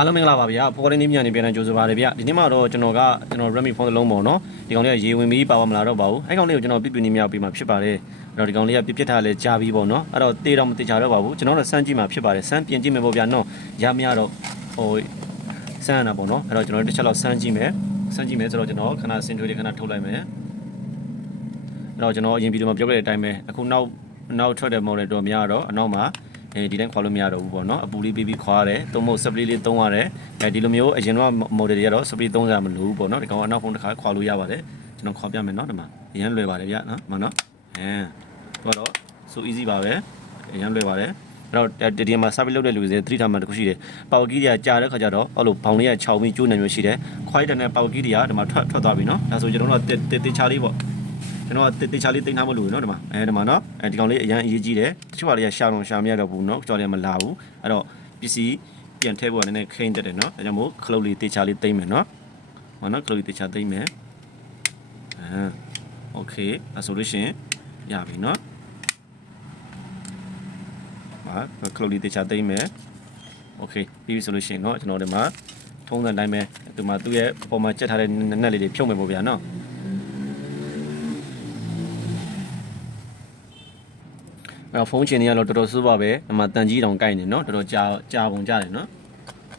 အားလုံးမင်္ဂလာပါဗျာပေါ်ရင်းနေမြန်နေပြန်နေကြိုဆိုပါရဗျာဒီနေ့မှာတော့ကျွန်တော်ကကျွန်တော် Redmi phone တစ်လုံးပေါ့နော်ဒီကောင်လေးကရေဝင်ပြီးပါဝါမလာတော့ပါဘူးအဲ့ကောင်လေးကိုကျွန်တော်ပြပြနေမြောက်ပြီးမှဖြစ်ပါတယ်အဲ့တော့ဒီကောင်လေးကပြပြထားလဲကြာပြီးပေါ့နော်အဲ့တော့တေးတော့မတေချာတော့ပါဘူးကျွန်တော်တို့စမ်းကြည့်မှဖြစ်ပါတယ်စမ်းပြင်ကြည့်မယ်ပေါ့ဗျာနော်ရမရတော့ဟိုစမ်းရတာပေါ့နော်အဲ့တော့ကျွန်တော်တစ်ချက်လောက်စမ်းကြည့်မယ်စမ်းကြည့်မယ်ဆိုတော့ကျွန်တော်ခဏစင်ထွေးလေးခဏထုတ်လိုက်မယ်အဲ့တော့ကျွန်တော်အရင်ဗီဒီယိုမှာပြောခဲ့တဲ့အတိုင်းပဲအခုနောက်နောက်ထွက်တဲ့ model တော့များတော့အနောက်မှာ အဲဒီတိုင်းခွာလို့မရတော့ဘူးပေါ့နော်အပူလေးပြီးပြီးခွာရတယ်သုံးဖို့ spray လေးသုံးရတယ်အဲဒီလိုမျိုးအရင်တော့ model တွေကတော့ spray သုံးရမလို့ဘူးပေါ့နော်ဒီကောင်ကအနောက်ဖုန်းတစ်ခါခွာလို့ရပါတယ်ကျွန်တော်ခွာပြမယ်နော်ဒီမှာအရင်လွယ်ပါတယ်ဗျာနော်မှန်နော်အဲတော့တော့ so easy ပါပဲအရင်လွယ်ပါတယ်အဲ့တော့တတိယမှာ service လုပ်တဲ့လူတွေသတိထားမှတစ်ခုရှိတယ်ပေါက်ကီးတွေကကြာတဲ့ခါကျတော့အဲ့လိုဘောင်လေးက6ပြီးကျိုးနေမျိုးရှိတယ်ခွိုက်တဲ့နဲ့ပေါက်ကီးတွေကဒီမှာထွက်ထွက်သွားပြီနော်ဒါဆိုကျွန်တော်တို့ကတေချာလေးပေါ့ ကျွန်တော်ကတေချာလေးတင်ထားမလို့နော်ဒီမှာအဲဒီမှာနော်အဲဒီကောင်လေးအရင်အရေးကြီးတယ်တချို့ဟာတွေကရှာတော့ရှာမရတော့ဘူးနော်ကြော်တယ်မလာဘူးအဲ့တော့ပစ္စည်းပြန်ထည့်ဖို့ကနည်းနည်းခိမ့်တက်တယ်နော်ဒါကြောင့်မို့ခလုတ်လေးတေချာလေးသိမ့်မယ်နော်ဟောနော်ခလုတ်လေးတေချာသိမ့်မယ်အာโอเคအဲ့ဆိုလို့ရှိရင်ရပြီနော်ဟာခလုတ်လေးတေချာသိမ့်မယ်โอเคပြီးပြီဆိုလို့ရှိရင်เนาะကျွန်တော်ဒီမှာထုံးစံတိုင်းပဲဒီမှာသူ့ရဲ့ပုံမှာချက်ထားတဲ့နက်လေးတွေဖြုတ်မယ်ပေါ့ဗျာနော် အဲ့ဖုန်းချင်နေရတော့တော်တော်စိုးပါပဲအမှတန်ကြီးတောင်ကိုက်နေเนาะတော်တော်ကြာကြာပုံကြတယ်เนาะ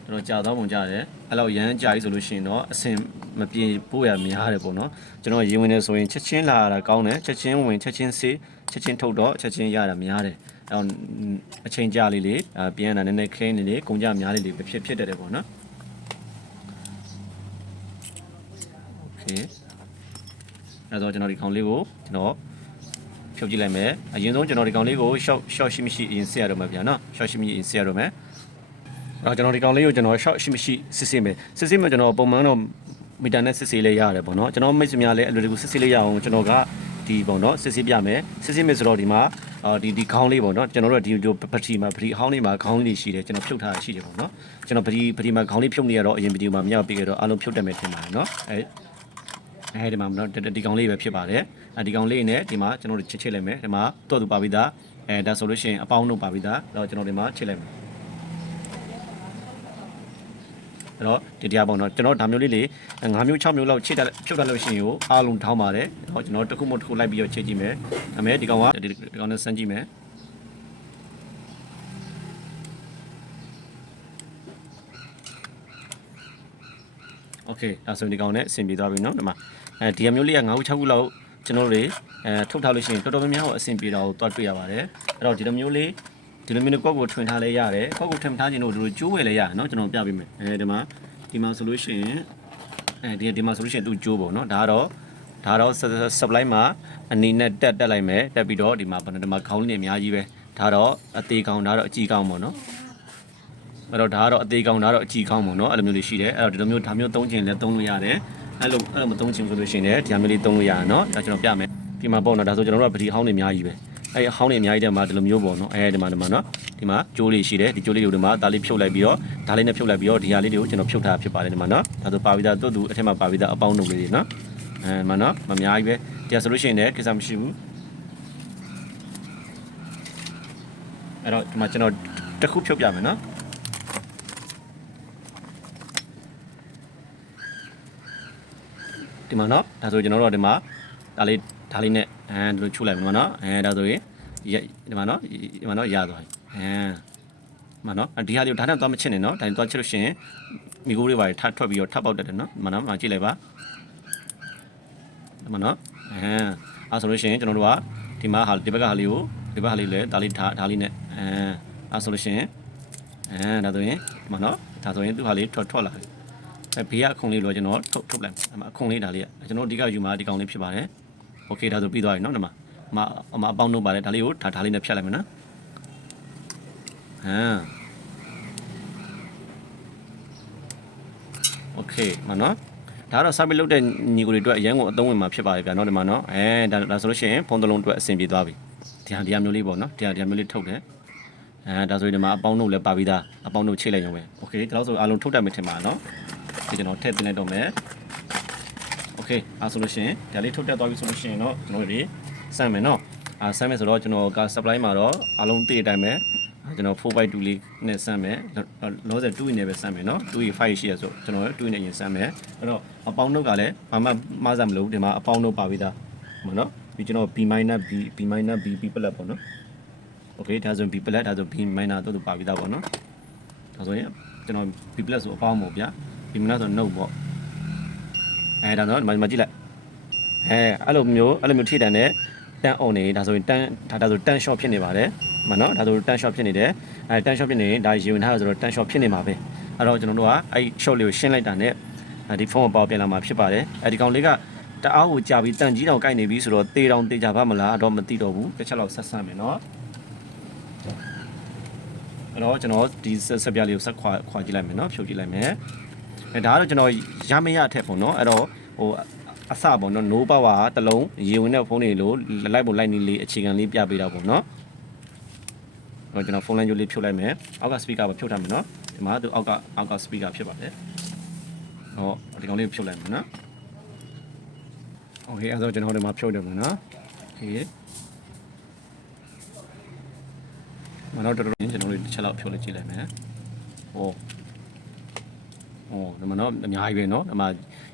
တော်တော်ကြာတော့ပုံကြတယ်အဲ့လောက်ရမ်းကြာပြီဆိုလို့ရှိရင်တော့အစင်မပြေဖို့ရများတယ်ပေါ့เนาะကျွန်တော်ရေဝင်နေဆိုရင်ချက်ချင်းလာတာကောင်းတယ်ချက်ချင်းဝင်ချက်ချင်းဆေးချက်ချင်းထုတ်တော့ချက်ချင်းရတာများတယ်အဲ့တော့အချိန်ကြာလေးလေးအပြန်တာနည်းနည်းခင်းနေလေကုန်ကြများလေးလေးဖြစ်ဖြစ်တတ်တယ်ပေါ့เนาะโอเคအဲ့တော့ကျွန်တော်ဒီခေါင်းလေးကိုကျွန်တော် ဖြုတ်ကြည့်လိုက်မယ်အရင်ဆုံးကျွန်တော်ဒီကောင်လေးကို short short ရှိမရှိအရင်ဆက်ရတော့မှာဗျာနော် short ရှိမရှိအရင်ဆက်ရတော့မယ်အဲ့တော့ကျွန်တော်ဒီကောင်လေးကိုကျွန်တော် short ရှိမရှိစစ်စစ်မယ်စစ်စစ်မယ်ကျွန်တော်ပုံမှန်တော့မီတာနဲ့စစ်စစ်လေးရတယ်ပေါ့နော်ကျွန်တော်မိတ်ဆွေများလည်းအလွယ်တကူစစ်စစ်လေးရအောင်ကျွန်တော်ကဒီပေါ့နော်စစ်စစ်ပြမယ်စစ်စစ်မယ်ဆိုတော့ဒီမှာအာဒီဒီခေါင်းလေးပေါ့နော်ကျွန်တော်တို့ကဒီဒီပတိမှာပတိအဟောင်းလေးမှာခေါင်းလေးရှိတယ်ကျွန်တော်ဖြုတ်ထားတာရှိတယ်ပေါ့နော်ကျွန်တော်ပတိပတိမှာခေါင်းလေးဖြုတ်နေရတော့အရင်ဗီဒီယိုမှာမရပြခဲ့တော့အားလုံးဖြုတ်တတ်မယ်ထင်ပါတယ်နော်အဲအဲဒီမှာတော့ဒီကောင်လေးပဲဖြစ်ပါတယ်အဲ ဒီကောင်လေးနဲ့ဒီမှာကျွန်တော်တို့ချစ်ချစ်လိုက်မယ်ဒီမှာတော့သူပါပြီးသားအဲဒါဆိုလို့ရှိရင်အပေါင်းတို့ပါပြီးသားတော့ကျွန်တော်ဒီမှာချစ်လိုက်မယ်အဲ့တော့ဒီတရားပေါ့နော်ကျွန်တော်ဒါမျိုးလေးလေး9မျိုး6မျိုးလောက်ချစ်တက်ဖြုတ်တက်လို့ရှိရင်ကိုအားလုံးထောင်းပါတယ်ဟောကျွန်တော်တစ်ခုမှတစ်ခုလိုက်ပြီးတော့ချစ်ကြည့်မယ်ဒါမဲ့ဒီကောင်ကဒီဒီကောင်နဲ့စမ်းကြည့်မယ်โอเคဒါဆိုရင်ဒီကောင်နဲ့အဆင်ပြေသွားပြီเนาะဒီမှာအဲဒီမျိုးလေးက9ခု6ခုလောက် ကျွန်တော်တို့တွေအဲထုတ်ထားလို့ရှိရင်တော်တော်များများကိုအဆင်ပြေတာကိုတွားတွေ့ရပါတယ်အဲ့တော့ဒီလိုမျိုးလေးဒီလိုမျိုးကောက်ကိုထွင်ထားလဲရတယ်ကောက်ကိုထွင်ထားခြင်းတို့ဒီလိုကျိုးဝယ်လဲရတယ်เนาะကျွန်တော်ပြပေးမယ်အဲဒီမှာဒီမှာဆိုလို့ရှိရင်အဲဒီဒီမှာဆိုလို့ရှိရင်သူ့ကျိုးပေါ့เนาะဒါကတော့ဒါတော့ supply မှာအနေနဲ့တက်တက်လိုက်မယ်တက်ပြီးတော့ဒီမှာဘယ်ဒီမှာခေါင်းလေးအများကြီးပဲဒါတော့အသေးကောင်ဒါတော့အကြီးကောင်ပေါ့เนาะ အဲ့တော့ဒါကတော့အသေးကောင်းဒါတော့အကြီးကောင်းပေါ့နော်အဲ့လိုမျိုးလေးရှိတယ်အဲ့တော့ဒီလိုမျိုးဒါမျိုးသုံးချင်လဲသုံးလို့ရတယ် အဲ့လိုအဲ့လိုမသုံးချင်ဆိုလို့ရှိရင်လည်းဒီဟာမျိုးလေးသုံးလို့ရတယ်နော်ဒါကျွန်တော်ပြမယ်ဒီမှာပေါ့နော်ဒါဆိုကျွန်တော်တို့ကပတိဟောင်းတွေအများကြီးပဲအဲ့အဟောင်းတွေအများကြီးတဲ့မှာဒီလိုမျိုးပေါ့နော်အဲဒီမှာဒီမှာနော်ဒီမှာကျိုးလေးရှိတယ်ဒီကျိုးလေးတွေကိုဒီမှာဒါလေးဖြုတ်လိုက်ပြီးတော့ဒါလေးနဲ့ဖြုတ်လိုက်ပြီးတော့ဒီဟာလေးတွေကိုကျွန်တော်ဖြုတ်ထားဖြစ်ပါတယ်ဒီမှာနော်ဒါဆိုပါဝီတာတွတ်သူအထက်မှာပါဝီတာအပေါင်းတို့လေးတွေနော်အဲမှာနော်မအများကြီးပဲဒီဟာဆိုလို့ရှိရင်လည်းကိစ္စမရှိဘူးအဲ့တော့ဒီမှာကျွန်တော်တစ်ခုဖြုတ်ပြမယ်နော် ဒီမှာနော်ဒါဆိုကျွန်တော်တို့ဒီမှာဒါလေးဒါလေးနဲ့အဲဒီလိုချုပ်လိုက်မှာနော်အဲဒါဆိုရင်ဒီမှာနော်ဒီမှာနော်ရသွားပြီအဲမနော်ဒီဟာလေးဒါနဲ့သွားမချစ်နဲ့နော်ဒါနဲ့သွားချစ်လို့ရှိရင်မိကိုတွေပါထထွက်ပြီးတော့ထပ်ပေါက်တတ်တယ်နော်မနော်မကြည့်လိုက်ပါမနော်အဲအဲဆိုလို့ရှိရင်ကျွန်တော်တို့ကဒီမှာဟာဒီဘက်ကဟာလေးကိုဒီဘက်ဟာလေးလည်းဒါလေးဒါဒါလေးနဲ့အဲအဲဆိုလို့ရှိရင်အဲဒါဆိုရင်မနော်ဒါဆိုရင်သူ့ဟာလေးထွက်ထွက်လာတယ် အဲဘေးကအခုံလေးလို့ကျွန်တော်ထုတ်ထုတ်လိုက်အမအခုံလေးဒါလေးကကျွန်တော်အဓိကယူမှာဒီကောင်လေးဖြစ်ပါတယ်โอเคဒါဆိုပြီးသွားပြီเนาะဒီမှာအမအမအပေါင်းလုပ်ပါတယ်ဒါလေးကိုဒါဒါလေးနဲ့ဖြတ်လိုက်မယ်နော်ဟမ်โอเคမနော်ဒါကတော့ submit လုပ်တဲ့ညီကိုတွေအတွက်အရင်ကအသုံးဝင်မှာဖြစ်ပါတယ်ဗျာเนาะဒီမှာเนาะအဲဒါဒါဆိုလို့ရှိရင်ဖုန်းတစ်လုံးအတွက်အဆင်ပြေသွားပြီဒီဟာဒီဟာမျိုးလေးပေါ့เนาะဒီဟာဒီဟာမျိုးလေးထုတ်တယ်အဲဒါဆိုရင်ဒီမှာအပေါင်းတို့လည်းပါပြီးသားအပေါင်းတို့ချိတ်လိုက်ရုံပဲโอเคဒါတော့ဆိုအားလုံးထုတ်တတ်မယ်ထင်ပါเนาะ ဒီကျွန်တော်ထည့်တင်လိုက်တော့မယ်โอเคအဲဆိုလို့ရှိရင်ဒါလေးထုတ်တက်သွားပြီဆိုလို့ရှိရင်တော့ကျွန်တော်တို့စမ်းမယ်နော်အဲစမ်းမယ်ဆိုတော့ကျွန်တော်က supply မှာတော့အလုံးတည့်အတိုင်းပဲ ကျွန်တော် 4x2 လေးနဲ့စမ်းမယ်လောဆယ်2နဲ့ပဲစမ်းမယ်เนาะ2 5ရှိရဆိုကျွန်တော်2နဲ့ရင်စမ်းမယ်အဲ့တော့အပေါင်းနှုတ်ကလည်းဘာမှမှားစမ်းမလို့ဒီမှာအပေါင်းနှုတ်ပါပြီးသားဟောเนาะဒီကျွန်တော် b minor b b minor b b ပလက်ပေါ့เนาะ okay ဒါဆို b ပလက်ဒါဆို b minor တို့တို့ပါပြီးသားပေါ့เนาะဒါဆိုရင်ကျွန်တော် b ပလက်ဆိုအပေါင်းပေါ့ဗျာ b minor ဆို note ပေါ့အဲဒါဆိုဒီမှာကြည့်လိုက်အဲအဲ့လိုမျိုးအဲ့လိုမျိုးထိတန်တဲ့တန်အောင်နေဒါဆိုရင်တန်ဒါဒါဆိုတန် short ဖြစ်နေပါတယ်မနော်ဒါဆိုတန် short ဖြစ်နေတယ်အဲတန် short ဖြစ်နေရင်ဒါရေဝင်ထားဆိုတော့တန် short ဖြစ်နေမှာပဲအဲ့တော့ကျွန်တော်တို့ကအဲ့ short လေးကိုရှင်းလိုက်တာနဲ့ဒီဖုန်းကိုပေါပြန်လာမှာဖြစ်ပါတယ်အဲဒီကောင်လေးကတအားကိုကြာပြီးတန်ကြီးတောင်ကိုက်နေပြီဆိုတော့တေးတောင်တေးကြပါမလားတော့မသိတော့ဘူးတစ်ချက်လောက်ဆက်ဆံမယ်နော်အဲ့တော့ကျွန်တော်ဒီဆက်ပြလေးကိုဆက်ခွာခွာကြည့်လိုက်မယ်နော်ဖြုတ်ကြည့်လိုက်မယ် အဲဒါကတော့ကျွန်တော်ရမရအထက်ပေါ့နော်အဲ့တော့ဟိုအစပေါ့နော် no power တလုံးရေဝင်တဲ့ဖုန်းတွေလို့လိုက်ပုံလိုက်နေလေးအခြေခံလေးပြပေးတာပေါ့နော်တော့ကျွန်တော်ဖုန်းလိုင်းကြိုးလေးဖြုတ်လိုက်မယ်အောက်က speaker ကိုဖြုတ်ထားမယ်နော်ဒီမှာသူအောက်ကအောက်က speaker ဖြစ်ပါတယ်ဟောဒီကောင်လေးကိုဖြုတ်လိုက်မယ်နော်โอเคအဲ့တော့ကျွန်တော်ဒီမှာဖြုတ်တယ်မယ်နော်โอเคမနောက်တော်တော်ကျွန်တော်တို့တစ်ချက်လောက်ဖြုတ်လိုက်ကြည့်လိုက်မယ်ဟော ဟောဒီမှာတော့အများကြီးပဲเนาะဒီမှာ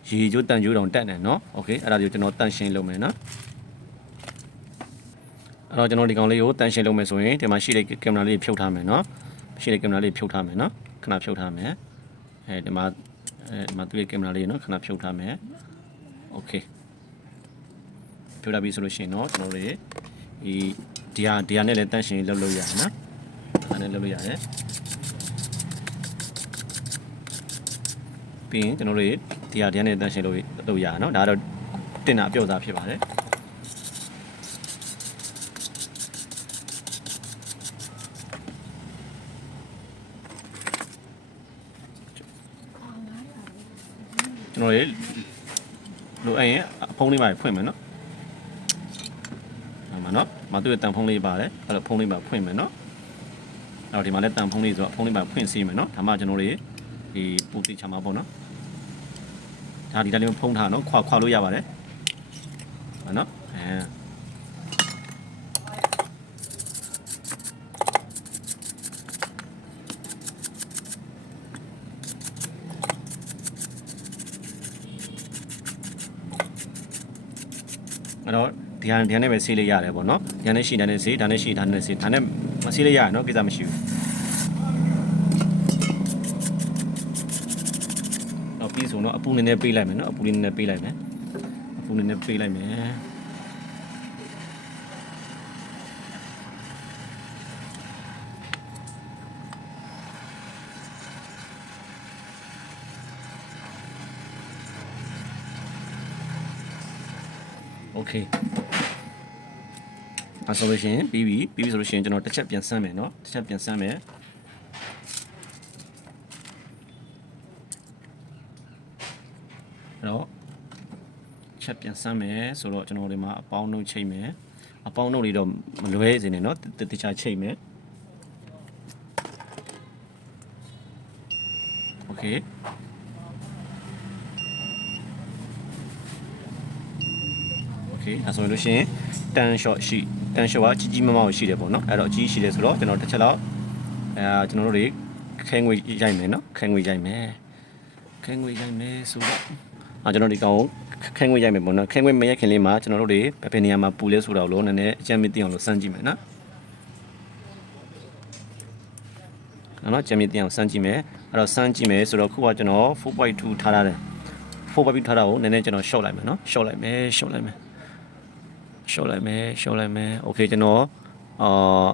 ရေကျိုးတန်ကျိုးတောင်တက်နေเนาะโอเคအဲ့ဒါဒီကျွန်တော်တန်ရှင်းလုပ်မယ်နော်အဲ့တော့ကျွန်တော်ဒီကောင်လေးကိုတန်ရှင်းလုပ်မယ်ဆိုရင်ဒီမှာရှိတဲ့ကင်မရာလေးဖြုတ်ထားမယ်เนาะရှိတဲ့ကင်မရာလေးဖြုတ်ထားမယ်เนาะခဏဖြုတ်ထားမယ်အဲဒီမှာအဲဒီမှာသူ့ရဲ့ကင်မရာလေးเนาะခဏဖြုတ်ထားမယ်โอเคဖြုတ်ထားပြီဆိုလို့ရှိရင်เนาะကျွန်တော်တို့ဒီဒီဟာဒီဟာနဲ့လည်းတန်ရှင်းလုပ်လို့ရတယ်နော်ဒါနဲ့လုပ်လို့ရတယ် ပြီးရင်ကျွန်တော်တို့ဒီဟာဒီဟာနဲ့တန်ရှင်းလုပ်လုပ်ရတယ်နော်ဒါကတော့တင်တာအပြုတ်သားဖြစ်ပါတယ်ကျွန်တော်တို့လိုအပ်ရင်အဖုံးလေးပါဖွင့်မယ်နော်မှာနော်မသူ့ရဲ့တန်ဖုံးလေးပါတယ်အဲ့တော့ဖုံးလေးပါဖွင့်မယ်နော်အဲ့တော့ဒီမှာလည်းတန်ဖုံးလေးဆိုတော့ဖုံးလေးပါဖွင့်စီမယ်နော်ဒါမှကျွန်တော်တို့ ဒီပူတိချမှာပေါ့နော်ဒါဒီတိုင်းလေးဖုံးထားနော်ခွာခွာလို့ရပါတယ်ဟုတ်နော်အဲအဲ့တော့ဒီဟာဒီဟာနဲ့ပဲဆေးလေးရတယ်ပေါ့နော်ဒီဟာနဲ့ရှိတာနဲ့ဆေးဒါနဲ့ရှိဒါနဲ့ဆေးဒါနဲ့မဆေးလေးရတယ်နော်ကိစ္စမရှိဘူးတော့ပြီး ဆိုတော့အပူနည်းနည်းပေးလိုက်မယ်နော်အပူလေးနည်းနည်းပေးလိုက်မယ်အပူနည်းနည်းပေးလိုက်မယ်โอเคအဲဆိုလို့ရှိရင်ပြီးပြီပြီးပြီဆိုလို့ရှိရင်ကျွန်တော်တစ်ချက်ပြန်ဆမ်းမယ်เนาะတစ်ချက်ပြန်ဆမ်းမယ် ချက်ပြန်ဆမ်းမယ်ဆိုတော့ကျွန်တော်ဒီမှာအပေါင်းနှုတ်ချိန်မယ်အပေါင်းနှုတ်လေးတော့မလွဲစေနဲ့เนาะတတခြားချိန်မယ်โอเคโอเคအဲဆိုလို့ရှိရင်တန် shot ရှိတန် shot ကကြီးကြီးမားမားကိုရှိတယ်ပေါ့နော်အဲ့တော့အကြီးရှိတယ်ဆိုတော့ကျွန်တော်တစ်ချက်လောက်အဲကျွန်တော်တို့တွေခဲငွေရိုက်မယ်နော်ခဲငွေရိုက်မယ်ခဲငွေရိုက်မယ်ဆိုတော့အာကျွန်တော်ဒီကောင် ခဲငွေရိုက်မယ်ပေါ့နော်ခဲငွေမရိုက်ခင်လေးမှာကျွန်တော်တို့တွေဘယ်ဘယ်နေရာမှာပူလဲဆိုတော့လို့နည်းနည်းအကြမ်းမသိအောင်လို့စမ်းကြည့်မယ်နော်နော်ကြမ်းမြင့်တင်အောင်စမ်းကြည့်မယ်အဲ့တော့စမ်းကြည့်မယ်ဆိုတော့ခုကကျွန်တော်4.2ထားရတယ်4.2ထားတာကိုနည်းနည်းကျွန်တော် short လိုက်မယ်နော် short လိုက်မယ် short လိုက်မယ် ရှော့လိုက်မယ်ရှော့လိုက်မယ်โอเคကျွန်တော်အာ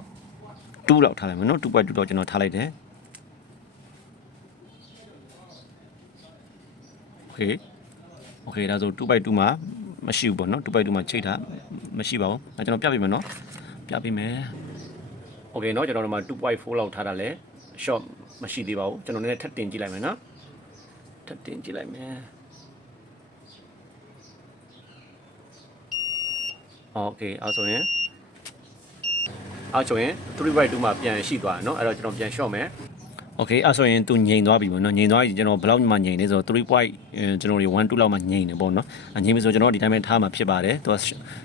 2လောက်ထားလိုက်မယ်เนาะ2.2တော့ကျွန်တော်ထားလိုက်တယ်โอเค โอเคဒါဆို2.2မှာမရှိဘူးပေါ့เนาะ2.2မှာချိတ်ထားမရှိပါဘူးအဲကျွန်တော်ပြပေးမယ်เนาะပြပေးမယ်โอเคเนาะကျွန်တော်တို့မှာ2.4လောက်ထားတာလဲ short မရှိသေးပါဘူးကျွန်တော်နည်းနည်းထပ်တင်ကြည့်လိုက်မယ်เนาะထပ်တင်ကြည့်လိုက်မယ် โอเคအဲ့ဆိုရင်အဲ့ဆိုရင်3 by 2မှာပြန်ရှိသွားတယ်เนาะအဲ့တော့ကျွန်တော်ပြန် short မယ် โอเคအဲ့ဆိုရင်သူငြိမ်သွားပြီပေါ့နော်ငြိမ်သွားပြီကျွန်တော်ဘယ်လောက်မှငြိမ်နေဆိုတော့3 point ကျွန်တော်တွေ1 2လောက်မှငြိမ်နေပေါ့နော်အငြိမ်ပြီဆိုကျွန်တော်ဒီတိုင်းပဲထားမှာဖြစ်ပါတယ်သူက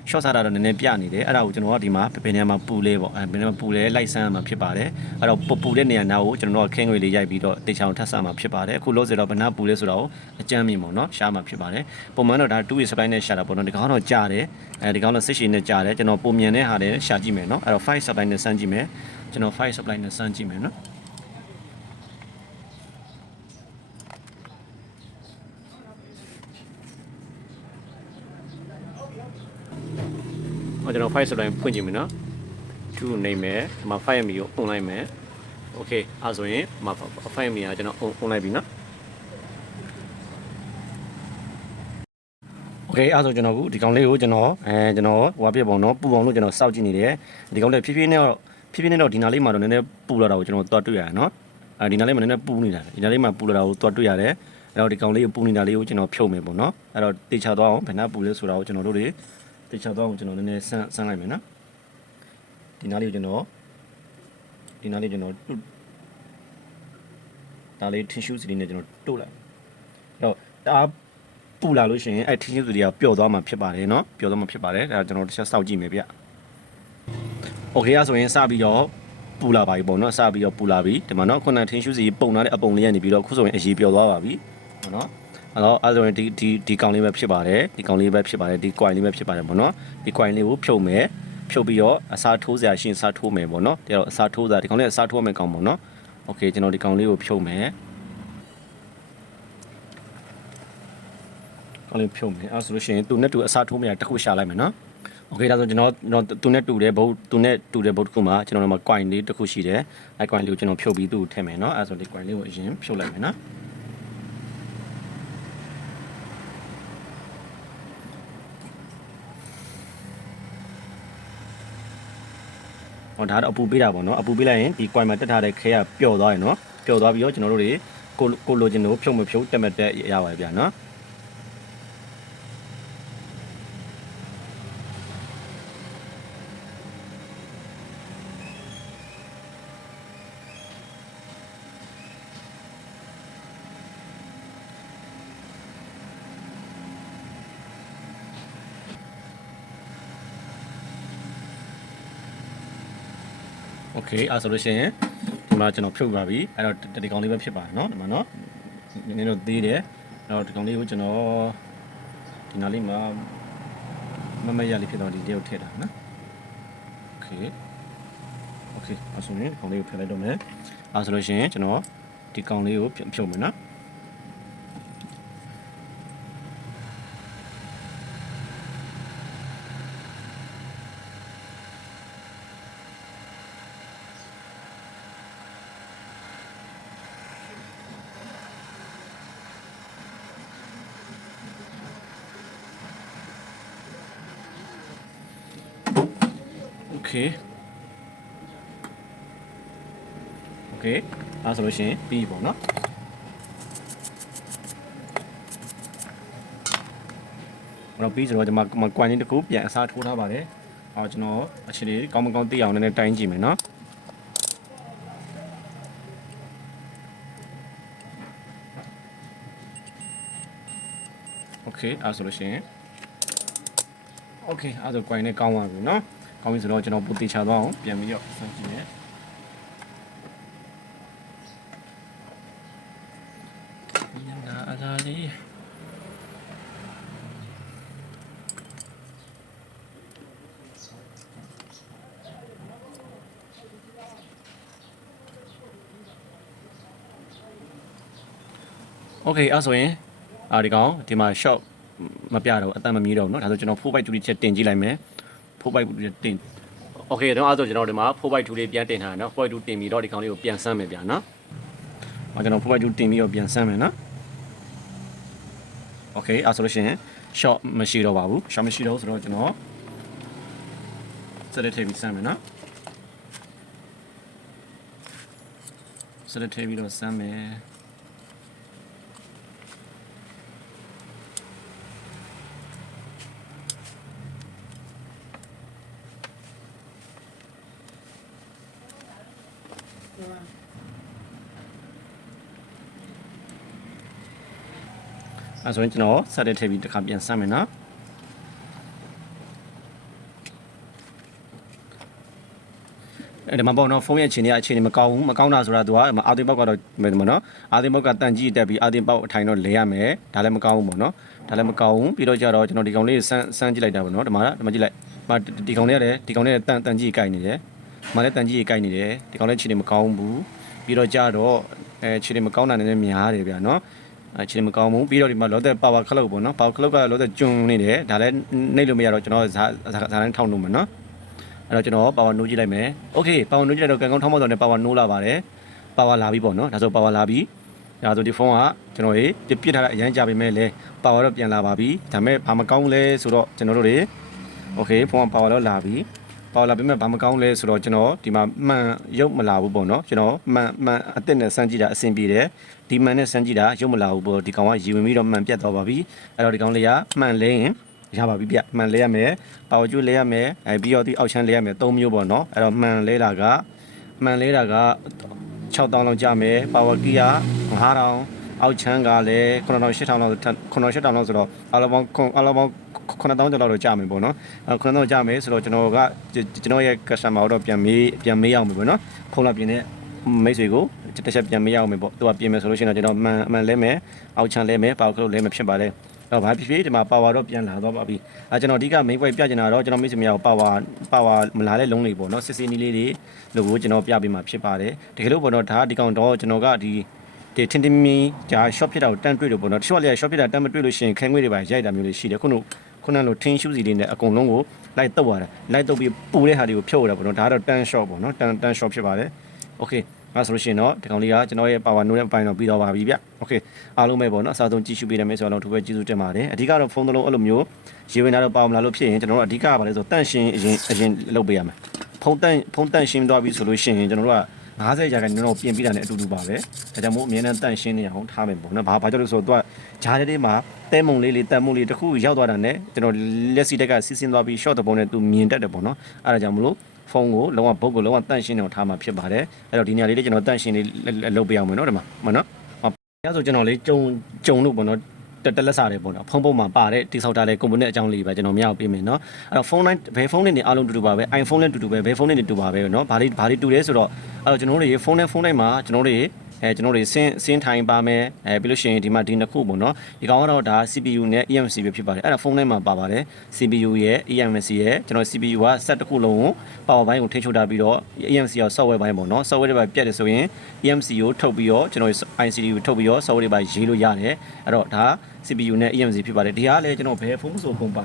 short စားတာတော့နည်းနည်းပြနေတယ်အဲ့ဒါကိုကျွန်တော်ကဒီမှာဘယ်နေရာမှာပူလဲပေါ့အဲဘယ်နေရာမှာပူလဲလိုက်ဆန်းမှာဖြစ်ပါတယ်အဲ့တော့ပူပူတဲ့နေရာနာကိုကျွန်တော်တို့ခင်းငွေလေးရိုက်ပြီးတော့တေချာအောင်ထပ်ဆန်းမှာဖြစ်ပါတယ်အခုလို့ဆိုတော့ဘယ်နာပူလဲဆိုတော့အကြမ်းမြင်ပေါ့နော်ရှားမှာဖြစ်ပါတယ်ပုံမှန်တော့ဒါ2 way supply နဲ့ရှာတာပေါ့နော်ဒီကောင်တော့ကြားတယ်အဲဒီကောင်တော့စစ်ရှိနဲ့ကြားတယ်ကျွန်တော်ပုံမြန်တဲ့ဟာတွေရှာကြည့်မယ်နော်အဲ့တော့5 supply နဲ့စမ်းကြည့်မယ်ကျွန်တော်5 supply နဲ့စမ်းကြည့်မယ်နော် ဟောကျွန်တော် file supply ဖွင့်ကြည့်မယ်နော်2နေမယ်ဒီမှာ file MB ကို online မယ် okay အဲဆိုရင်ဒီမှာ file MB ကကျွန်တော် online ပြီနော် okay အဲဆိုကျွန်တော်ကဒီကောင်လေးကိုကျွန်တော်အဲကျွန်တော်ဟိုပြပုံနော်ပူအောင်လို့ကျွန်တော်စောင့်ကြည့်နေတယ်ဒီကောင်လေးဖြည်းဖြည်းနဲ့တော့ဖြည်းဖြည်းနဲ့တော့ဒီနာလေးမှာတော့နည်းနည်းပူလာတာကိုကျွန်တော်သွားတွေ့ရတယ်နော်အဲဒီနာလေးမှာနည်းနည်းပူနေတာဒီနာလေးမှာပူလာတာကိုသွားတွေ့ရတယ်အဲ့တော့ဒီကောင်လေးကိုပူနေတာလေးကိုကျွန်တော်ဖြုတ်မယ်ပေါ့နော်အဲ့တော့တေချာသွားအောင်ဘယ်နှပူလဲဆိုတာကိုကျွန်တော်တို့တွေ တေချာသွားအောင်ကျွန်တော်နည်းနည်းဆန်းဆန်းလိုက်မယ်နော်ဒီနားလေးကိုကျွန်တော်ဒီနားလေးကျွန်တော်ဒါလေး tissue စီလေးနဲ့ကျွန်တော်တို့လိုက်အဲ့တော့တအားပူလာလို့ရှိရင်အဲ့ tissue စီလေးကပျော်သွားမှာဖြစ်ပါတယ်နော်ပျော်သွားမှာဖြစ်ပါတယ်ဒါကျွန်တော်တစ်ချက်စောက်ကြည့်မယ်ဗျ Okay อ่ะဆိုရင်စပြီးတော့ပူလာပါပြီပေါ့နော်စပြီးတော့ပူလာပြီဒီမှာနော်ခုန tissue စီပုံထားတဲ့အပုံလေးကနေပြီးတော့ခုဆိုရင်အရေးပျော်သွားပါပြီနော် အဲ့တော့အဲ့ဆိုရင်ဒီဒီဒီကောင်လေးပဲဖြစ်ပါတယ်ဒီကောင်လေးပဲဖြစ်ပါတယ်ဒီ coin လေးပဲဖြစ်ပါတယ်ပေါ့နော်ဒီ coin လေးကိုဖြုတ်မယ်ဖြုတ်ပြီးတော့အစားထိုးစရာရှိရင်အစားထိုးမယ်ပေါ့နော်ဒါတော့အစားထိုးစရာဒီကောင်လေးအစားထိုးမယ်ကောင်ပေါ့နော်โอเคကျွန်တော်ဒီကောင်လေးကိုဖြုတ်မယ်ကောင်လေးဖြုတ်မယ်အဲ့ဆိုလို့ရှိရင်သူနဲ့တူအစားထိုးမယ်တစ်ခုရှာလိုက်မယ်နော်โอเคဒါဆိုကျွန်တော်ကျွန်တော်သူနဲ့တူတယ်ဘုတ်သူနဲ့တူတယ်ဘုတ်တစ်ခုမှာကျွန်တော်တို့မှာ coin လေးတစ်ခုရှိတယ်အဲ coin လေးကိုကျွန်တော်ဖြုတ်ပြီးသူ့ကိုထည့်မယ်နော်အဲဆိုဒီ coin လေးကိုအရင်ဖြုတ်လိုက်မယ်နော် ဟောဒါတော့အပူပေးတာပေါ့နော်အပူပေးလိုက်ရင်ဒီ coin မှာတက်ထားတဲ့ခဲကပျော့သွားရယ်နော်ပျော့သွားပြီးတော့ကျွန်တော်တို့တွေကိုကိုလိုချင်လို့ဖြုတ်မဖြုတ်တက်မတက်ရပါတယ်ဗျာနော် โอเคအဲ့ဆိုလို့ရှိရင်ဒီမှာကျွန်တော်ဖြုတ်ပါပြီအဲ့တော့ဒီကောင်လေးပဲဖြစ်ပါတယ်နော်ဒီမှာနော်နည်းနည်းတော့သေးတယ်အဲ့တော့ဒီကောင်လေးကိုကျွန်တော်ဒီနားလေးမှာမမရလေးဖြစ်တော့ဒီတယောက်ထည့်တာနော်โอเคโอเคအဲ့ဆိုရင်ဒီကောင်လေးကိုဖယ်လိုက်တော့မယ်အဲ့ဆိုလို့ရှိရင်ကျွန်တော်ဒီကောင်လေးကိုဖြုတ်မယ်နော် ဆိုလို့ရှိရင်ပြီးပေါ့နော်အဲ့တော့ပြီးဆိုတော့ကျွန်မကွမ်လေးတစ်ခုပြန်အစားထိုးထားပါတယ်အော်ကျွန်တော်အခြေလေးကောင်းမကောင်းသိအောင်နည်းနည်းတိုင်းကြည့်မယ်နော်โอเคအဲ့ဆိုလို့ရှိရင် โอเคအဲ့ဒါ coin နဲ့ကောင်းသွားပြီเนาะကောင်းပြီဆိုတော့ကျွန်တော်ပို့တေချာသွားအောင်ပြန်ပြီးတော့စမ်းကြည့်မယ် โอเคအဲ့ဆိုရင်အာဒီကောင်ဒီမှာ shop မပြတော့ဘူးအတန်မမြည်တော့ဘူးเนาะဒါဆိုကျွန်တော် 4x2 လေးချက်တင်ကြည့်လိုက်မယ် 4x2 လေးတင်โอเคတော့အဲ့ဆိုကျွန်တော်ဒီမှာ 4x2 လေးပြန်တင်ထားတယ်เนาะ 4x2 တင်ပြီးတော့ဒီကောင်လေးကိုပြန်ဆမ်းမယ်ဗျာเนาะဟောကျွန်တော် 4x2 တင်ပြီးတော့ပြန်ဆမ်းမယ်เนาะโอเคအဲ့ဆိုလို့ရှိရင် short မရှိတော့ပါဘူး short မရှိတော့ဘူးဆိုတော့ကျွန်တော်စက်လက်ထည့်ပြီးဆမ်းမယ်เนาะစက်လက်ထည့်ပြီးတော့ဆမ်းမယ် အဲဆိုရင်ကျွန်တော်စတဲ့ထည့်ပြီးတစ်ခါပြန်ဆက်မယ်နော်ဒီမှာပေါ့နော်ဖုန်းရဲ့အခြေအနေအခြေအနေမကောင်းဘူးမကောင်းတာဆိုတာသူကအာသင်ပေါက်ကတော့မင်းမနော်အာသင်ပေါက်ကတန်ကြီးတက်ပြီးအာသင်ပေါက်အထိုင်တော့လဲရမယ်ဒါလည်းမကောင်းဘူးပေါ့နော်ဒါလည်းမကောင်းဘူးပြီးတော့ကြတော့ကျွန်တော်ဒီကောင်လေးစမ်းစမ်းကြည့်လိုက်တာပေါ့နော်ဒီမှာဒီမှာကြည့်လိုက်ဒီကောင်လေးကလည်းဒီကောင်လေးကတန်တန်ကြီးကိုင်နေတယ် မှာလည်းတန်ကြီးကိုက်နေတယ်ဒီကောင်လေးအခြေအနေမကောင်းဘူးပြီးတော့ကြတော့အဲအခြေအနေမကောင်းတာနည်းနည်းများတယ်ဗျာနော်အခြေအနေမကောင်းဘူးပြီးတော့ဒီမှာလောသက်ပါဝါခလုတ်ပေါ့နော်ပါဝါခလုတ်ကလောသက်ကျွန်းနေတယ်ဒါလည်းနှိပ်လို့မရတော့ကျွန်တော်ဇာဇာတိုင်းထောက်လို့မယ်နော် အဲ့တော့ကျွန်တော်ပါဝါနိုးကြည့်လိုက်မယ်โอเคပါဝါနိုးကြည့်လိုက်တော့ကန်ကောင်းထောင်းမောက်တော်နဲ့ပါဝါနိုးလာပါတယ်ပါဝါလာပြီပေါ့နော်ဒါဆိုပါဝါလာပြီဒါဆိုဒီဖုန်းကကျွန်တော်ရေပြပြစ်ထားတဲ့အရန်ကြပါမယ်လေပါဝါတော့ပြန်လာပါပြီဒါပေမဲ့ဘာမကောင်းလဲဆိုတော့ကျွန်တော်တို့တွေโอเคဖုန်းကပါဝါတော့လာပြီ ပါဝါလာပြီမဲ့ဘာမကောင်းလဲဆိုတော့ကျွန်တော်ဒီမှာမှန်ရုပ်မလာဘူးပေါ့နော်ကျွန်တော်မှန်မှန်အစ်စ်နဲ့စမ်းကြည့်တာအဆင်ပြေတယ်ဒီမှန်နဲ့စမ်းကြည့်တာရုပ်မလာဘူးပေါ့ဒီကောင်ကရီဝင်ပြီးတော့မှန်ပြတ်သွားပါပြီအဲ့တော့ဒီကောင်လေးကမှန်လဲရင်ရပါပြီဗျမှန်လဲရမယ်ပါဝါကျိုးလဲရမယ်အဲပြီးတော့ဒီအောက်ချမ်းလဲရမယ်၃မျိုးပေါ့နော်အဲ့တော့မှန်လဲတာကမှန်လဲတာက6000လောက်ကြမယ်ပါဝါကီယာ9000 အောက်ချမ်းကလည်း9000 8000လောက်9000 8000လောက်ဆိုတော့အလဘောင်းအလဘောင်း9000ကျော်လောက်တော့ကြမယ်ပေါ့နော်အဲ9000ကြမယ်ဆိုတော့ကျွန်တော်ကကျွန်တော်ရဲ့ customer တော့ပြန်မေးပြန်မေးအောင်မယ်ပေါ့နော်ဖုန်းလာပြင်းတဲ့မိတ်ဆွေကိုတစ်ချက်ပြန်မေးအောင်မယ်ပေါ့သူကပြင်မယ်ဆိုလို့ရှိရင်တော့ကျွန်တော်မှန်အမှန်လဲမယ်အောက်ချမ်းလဲမယ်ပါဝါကလို့လဲမယ်ဖြစ်ပါတယ်တော့ဘာဖြစ်ဖြစ်ဒီမှာ power တော့ပြန်လာတော့ပါပြီအဲကျွန်တော်အဓိက main point ပြချင်တာတော့ကျွန်တော်မိတ်ဆွေများကို power power မလာတဲ့လုံးလေးပေါ့နော်စစ်စစ်နီးလေးတွေလို့ကိုကျွန်တော်ပြပေးမှာဖြစ်ပါတယ်တကယ်လို့ပေါ့နော်ဒါဒီကောင်တော့ကျွန်တော်ကဒီ ဒီတင်တင်မီဂျာ shop ဖြစ်တာကိုတန်းတွေ့လို့ပေါ့နော်တချို့ကလည်း shop ဖြစ်တာတန်းမတွေ့လို့ရှိရင်ခဲငွေတွေပါရိုက်တာမျိုးလေးရှိတယ်ခုနကခုနလို tin shoes တွေနဲ့အကုန်လုံးကိုလိုက်တုပ်ရတာလိုက်တုပ်ပြီးပူတဲ့ဟာတွေကိုဖြုတ်ရတာပေါ့နော်ဒါကတော့ tan shop ပေါ့နော် tan tan shop ဖြစ်ပါတယ် okay အဲဆိုလို့ရှိရင်တော့ဒီကောင်လေးကကျွန်တော်ရဲ့ power node နဲ့ပိုင်းတော့ပြီးတော့ပါပြီဗျ။ Okay အားလုံးပဲပေါ့နော်အစားဆုံးကြည့်ရှုပေးတယ်မယ်ဆိုတော့သူပဲကျေးဇူးတင်ပါတယ်။အဓိကတော့ဖုန်းတစ်လုံးအဲ့လိုမျိုးရေဝင်လာတော့ပါမလာလို့ဖြစ်ရင်ကျွန်တော်တို့အဓိကကဘာလဲဆိုတန့်ရှင်းအရင်အရင်လုပ်ပေးရမယ်။ဖုန်းတန့်ဖုန်းတန့်ရှင်းသွားပြီဆိုလို့ရှိရင်ကျွန်တော်တို့က 90ရာခိုင်နှုန်းတော့ပြင်ပြီးတာနဲ့အတူတူပါပဲ။ဒါကြောင့်မို့အမြဲတမ်းတန့်ရှင်းနေအောင်ထားမယ်ပေါ့နော်။ဘာဘာကြောင့်လဲဆိုတော့သူကဂျားတဲ့မှာတဲမုံလေးလေးတက်မှုလေးတစ်ခုရောက်သွားတာနဲ့ကျွန်တော်လက်စီတက်ကစီးဆင်းသွားပြီး short တပုံနဲ့သူမြင်တတ်တယ်ပေါ့နော်။အဲဒါကြောင့်မလို့ဖုန်းကိုလုံးဝဘုတ်ကိုလုံးဝတန့်ရှင်းအောင်ထားမှာဖြစ်ပါတယ်အဲ့တော့ဒီနေရာလေးလေးကျွန်တော်တန့်ရှင်းလေးလုပ်ပေးအောင်မယ်နော်ဒီမှာမနော်အဲဆိုကျွန်တော်လေးကြုံကြုံလို့ပေါ့နော် တက်တက်လက်စားတယ်ပေါ့နော်ဖုန်းပုံမှာပါတဲ့တိဆောက်ထားတဲ့ component အကြောင်းလေးပဲကျွန်တော်မရအောင်ပြင်မယ်နော်အဲ့တော့ဖုန်းတိုင်းဘယ်ဖုန်းနဲ့နေအားလုံးတူတူပါပဲ iPhone နဲ့တူတူပဲဘယ်ဖုန်းနဲ့နေတူပါပဲနော်ဘာလေးဘာလေးတူလဲဆိုတော့အဲ့တော့ကျွန်တော်တို့ရေဖုန်းနဲ့ဖုန်းတိုင်းမှာကျွန်တော်တို့ရေ အဲကျွန်တော်တို့စင်းစင်းထိုင်ပါမယ်အဲပြီးလို့ရှိရင်ဒီမှာဒီနှစ်ခုပေါ့နော်ဒီကောင်ကတော့ဒါ CPU နဲ့ EMC ပဲဖြစ်ပါတယ်အဲ့ဒါဖုန်းထဲမှာပါပါတယ် CPU ရဲ့ EMC ရဲ့ကျွန်တော် CPU က set တစ်ခုလုံးကို power ဘိုင်းကိုထိချုပ်ထားပြီးတော့ EMC ရော software ဘိုင်းပေါ့နော် software တွေပါပြတ်တယ်ဆိုရင် EMC ကိုထုတ်ပြီးတော့ကျွန်တော် ICD ကိုထုတ်ပြီးတော့ software တွေပါရေးလို့ရတယ်အဲ့တော့ဒါ CPU နဲ့ EMC ဖြစ်ပါတယ်ဒီဟာကလည်းကျွန်တော်ဘယ်ဖုန်းဆိုဖုန်းပါ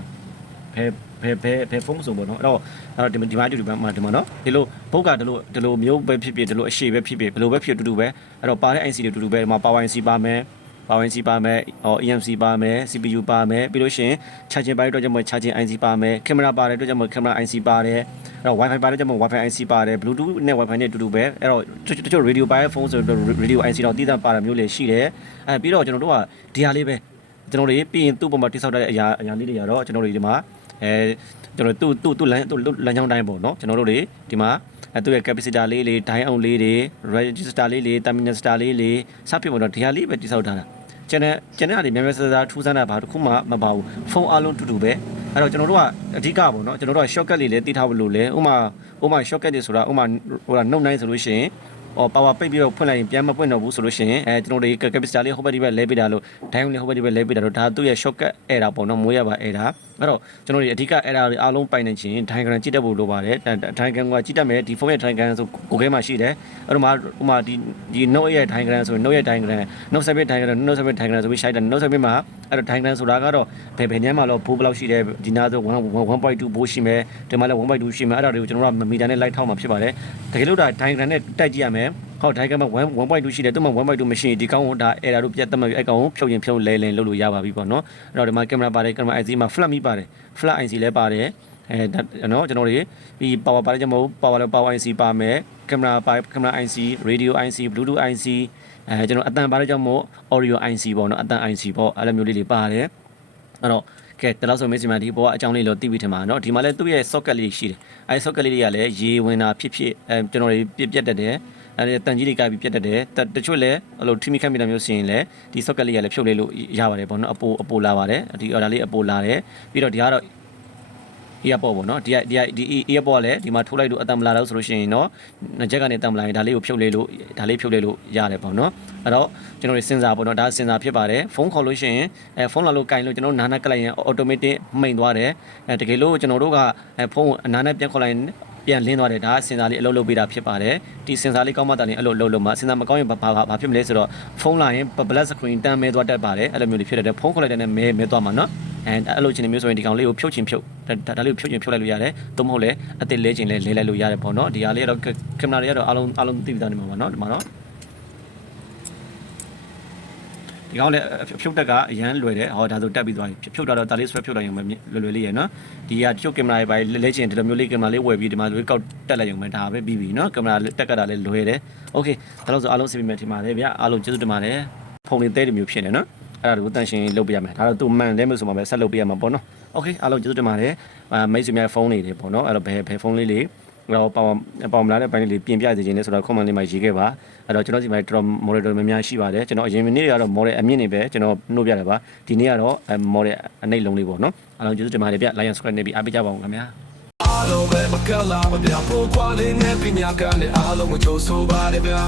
ဘယ် ဘယ်ဘယ်ဘယ်ဖုန်းဆိုပေါ့နော်အဲ့တော့အဲ့တော့ဒီဒီမှာဒီမှာဒီမှာနော်ဒီလိုဘုတ်ကဒီလိုဒီလိုမျိုးပဲဖြစ်ဖြစ်ဒီလိုအရှိပဲဖြစ်ဖြစ်ဘယ်လိုပဲဖြစ်တူတူပဲအဲ့တော့ပါတဲ့ IC တွေတူတူပဲဒီမှာ power IC ပါမယ် power IC ပါမယ်ဟော EMC ပါမယ် CPU ပါမယ်ပြီးလို့ရှိရင် charging ပိုင်းအတွက်ကြောင့်မို့ charging IC ပါမယ် camera ပါတယ်အတွက်ကြောင့်မို့ camera IC ပါတယ်အဲ့တော့ wifi ပါတယ်အတွက်ကြောင့်မို့ wifi IC ပါတယ် bluetooth နဲ့ wifi နဲ့တူတူပဲအဲ့တော့တချို့ radio ပါတဲ့ဖုန်းဆိုတော့ radio IC တော့တည်တံ့ပါတာမျိုးလေးရှိတယ်အဲပြီးတော့ကျွန်တော်တို့ကဒီဟာလေးပဲကျွန်တော်တို့ပြီးရင်သူ့ပုံမှာတိစောက်တဲ့အရာအရာလေးတွေကတော့ကျွန်တော်တို့ဒီမှာ အဲကျွန်တော်သူ့သူ့သူ့လမ်းသူ့လမ်းကြောင်းတိုင်းပေါ့နော်ကျွန်တော်တို့တွေဒီမှာအဲသူ့ရဲ့ capacitor လေးလေး die out လေးတွေ register လေးလေး terminal လေးလေးစဖြစ်ပေါ့နော်ဒီဟာလေးပဲတိစောက်ထားတာကျန်တဲ့ကျန်တဲ့ဟာတွေများများဆဆထူးဆန်းတာဘာတစ်ခုမှမပါဘူးဖုန်းအလုံးတူတူပဲအဲ့တော့ကျွန်တော်တို့ကအဓိကပေါ့နော်ကျွန်တော်တို့က shortcut လေးလည်းတိထားလို့လေဥမာဥမာ shortcut တွေဆိုတာဥမာဟိုကနှုတ်နိုင်ဆိုလို့ရှိရင်ဟောပါဝါပိတ်ပြီးတော့ဖွင့်လိုက်ရင်ပြန်မပွင့်တော့ဘူးဆိုလို့ရှိရင်အဲကျွန်တော်တို့ capacitor လေးဟိုဘက်ဒီဘက်လဲပေးတာလို့ diode လေးဟိုဘက်ဒီဘက်လဲပေးတာလို့ဒါသူ့ရဲ့ shortcut error ပေါ့နော်မွေးရပါ error အဲ့တော့ကျွန်တော်တို့အဓိက error တွေအားလုံးပိုင်နေခြင်း diagram ကြည့်တတ်ဖို့လိုပါတယ် diagram ကကြည့်တတ်မယ်ဒီဖုန်းရဲ့ diagram ဆိုကိုယ်ခဲမှာရှိတယ်အဲ့တော့မှဥမာဒီဒီ note ရဲ့ diagram ဆို note ရဲ့ diagram note 7 diagram note 7 diagram ဆိုပြီးရှိုက်တယ် note 7မှာအဲ့တော့ diagram ဆိုတာကတော့ဘယ်ဘယ်ညမ်းမှာတော့ဘိုးဘယ်လောက်ရှိတယ်ဒီနာဆို1 1.2ဘိုးရှိမယ်ဒီမှာလည်း1.2ရှိမယ်အဲ့ဒါတွေကိုကျွန်တော်တို့မီတာနဲ့ light ထောက်မှာဖြစ်ပါတယ်တကယ်လို့ဒါ diagram နဲ့တိုက်ကြည့်ရမယ် ဟုတ်ဒါကမှ1.2ရှိတယ်သူမှ1.2မရှိရင်ဒီကောင်ကိုဒါ error တို့ပြတ်တက်မှပြီအဲ့ကောင်ကိုဖြုတ်ရင်ဖြုတ်လဲလင်းလုပ်လို့ရပါပြီပေါ့နော်အဲ့တော့ဒီမှာကင်မရာပါတယ်ကင်မရာ IC မှာ flat မိပါတယ် flat IC လည်းပါတယ်အဲနော်ကျွန်တော်တွေပြီး power ပါတယ်ကျွန်တော်တို့ power လည်း power IC ပါမယ်ကင်မရာပါကင်မရာ IC radio IC bluetooth IC အဲကျွန်တော်အတန်ပါတယ်ကြောင့်မို့ audio IC ပေါ့နော်အတန် IC ပေါ့အဲ့လိုမျိုးလေးတွေပါတယ်အဲ့တော့ကဲဒါလို့ဆိုမင်းစီမံဒီဘောကအကြောင်းလေးလို့သိပြီးထင်ပါနော်ဒီမှာလည်းသူ့ရဲ့ socket လေးရှိတယ်အဲ socket လေးတွေကလည်းရေဝင်တာဖြစ်ဖြစ်အဲကျွန်တော်တွေပြက်ပြက်တက်တယ် အဲဒီတန်ကြီးတွေကပြီးပြတ်တတ်တယ်တတချို့လည်းအဲ့လိုထိမိခတ်မိတာမျိုးစီရင်လည်းဒီ socket လေးကလည်းဖြုတ်လေးလို့ရပါတယ်ပေါ့နော်အပိုအပိုလာပါတယ်ဒီ order လေးအပိုလာတယ်ပြီးတော့ဒီကတော့ earpod ပေါ့နော်ဒီကဒီကဒီ earpod ကလည်းဒီမှာထိုးလိုက်လို့အတံမလာတော့ဆိုလို့ရှိရင်တော့နှစ်ချက်ကနေတံမလာရင်ဒါလေးကိုဖြုတ်လေးလို့ဒါလေးဖြုတ်လေးလို့ရတယ်ပေါ့နော်အဲ့တော့ကျွန်တော်တို့စင်ဆာပေါ့နော်ဒါစင်ဆာဖြစ်ပါတယ်ဖုန်းခေါ်လို့ရှိရင်အဲဖုန်းလာလို့ကင်လို့ကျွန်တော်တို့နားနဲ့ကလိုက်ရင် automatic မှိန်သွားတယ်အဲတကယ်လို့ကျွန်တော်တို့ကအဲဖုန်းအနားနဲ့ပြန်ခေါ်လိုက်ရင် ပြန်လင်းသွားတယ်ဒါစင်ဆာလေးအလုပ်လုပ်ပေးတာဖြစ်ပါတယ်ဒီစင်ဆာလေးကောင်းမှတာနေအလုပ်လုပ်လို့မှာစင်ဆာမကောင်းရင်ဘာဘာဘာဖြစ်မလဲဆိုတော့ဖုန်းလာရင် black screen တန်းမဲသွားတတ်ပါတယ်အဲ့လိုမျိုးတွေဖြစ်တဲ့ဖုန်းခေါ်လိုက်တဲ့နဲ့မဲမဲသွားမှာနော်အဲအဲ့လိုချင်တဲ့မျိုးဆိုရင်ဒီကောင်လေးကိုဖြုတ်ချင်ဖြုတ်ဒါဒါလေးကိုဖြုတ်ချင်ဖြုတ်လိုက်လို့ရတယ်သို့မဟုတ်လည်းအစ်စ်လဲချင်လဲလဲလိုက်လို့ရတယ်ပေါ့နော်ဒီဟာလေးကတော့ကင်မရာတွေကတော့အားလုံးအားလုံးသိပြီးသားနေမှာပါနော်ဒီမှာတော့ ဒီကောင်လည်းဖြုတ်တက်ကအရန်လွယ်တယ်ဟောဒါဆိုတက်ပြီးသွားပြီဖြုတ်တာတော့ဒါလေးဆွဲဖြုတ်လိုက်ရုံပဲလွယ်လွယ်လေးရယ်နော်ဒီကချုပ်ကင်မရာတွေပါလဲချင်ဒီလိုမျိုးလေးကင်မရာလေးဝယ်ပြီးဒီမှာလွယ်ကောက်တက်လိုက်ရုံပဲဒါပဲပြီးပြီနော်ကင်မရာတက်ကတာလည်းလွယ်တယ်โอเคဒါလို့ဆိုအားလုံးစီမီမယ်ထင်ပါတယ်ဗျအားလုံးကျေးဇူးတင်ပါတယ်ဖုန်းလေးတဲတယ်မျိုးဖြစ်နေနော်အဲ့ဒါကိုတန်ရှင်းလုပ်ပေးရမယ်ဒါတော့သူမှန်တယ်မျိုးဆိုမှပဲဆက်လုပ်ပေးရမှာပေါ့နော်โอเคအားလုံးကျေးဇူးတင်ပါတယ်မိတ်ဆွေများဖုန်းလေးတွေပေါ့နော်အဲ့တော့ဘယ်ဘယ်ဖုန်းလေးလေး တော့ပေါင်ပေါင်မလာတဲ့ဘိုင်းလေးပြင်ပြစီခြင်းလဲဆိုတော့ comment လေးမှာရေးခဲ့ပါအဲ့တော့ကျွန်တော်ဒီမှာတော် model များများရှိပါတယ်ကျွန်တော်အရင်နေ့တွေကတော့ model အမြင့်နေပဲကျွန်တော်နှုတ်ပြတယ်ပါဒီနေ့ကတော့ model အနှိမ့်လုံးလေးပေါ့နော်အားလုံးကျေးဇူးတင်ပါတယ်ဗျ like and subscribe နေပြီးအားပေးကြပါဦးခင်ဗျာအားလုံးပဲမကလာမပြဖို့ကွာလေးနဲ့ပညာကလည်းအားလုံးကိုကြိုးဆိုပါတယ်ဗျာ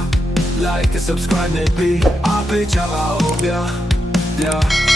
like and subscribe နဲ့ပြီးအားပေးကြပါဦးဗျာ yeah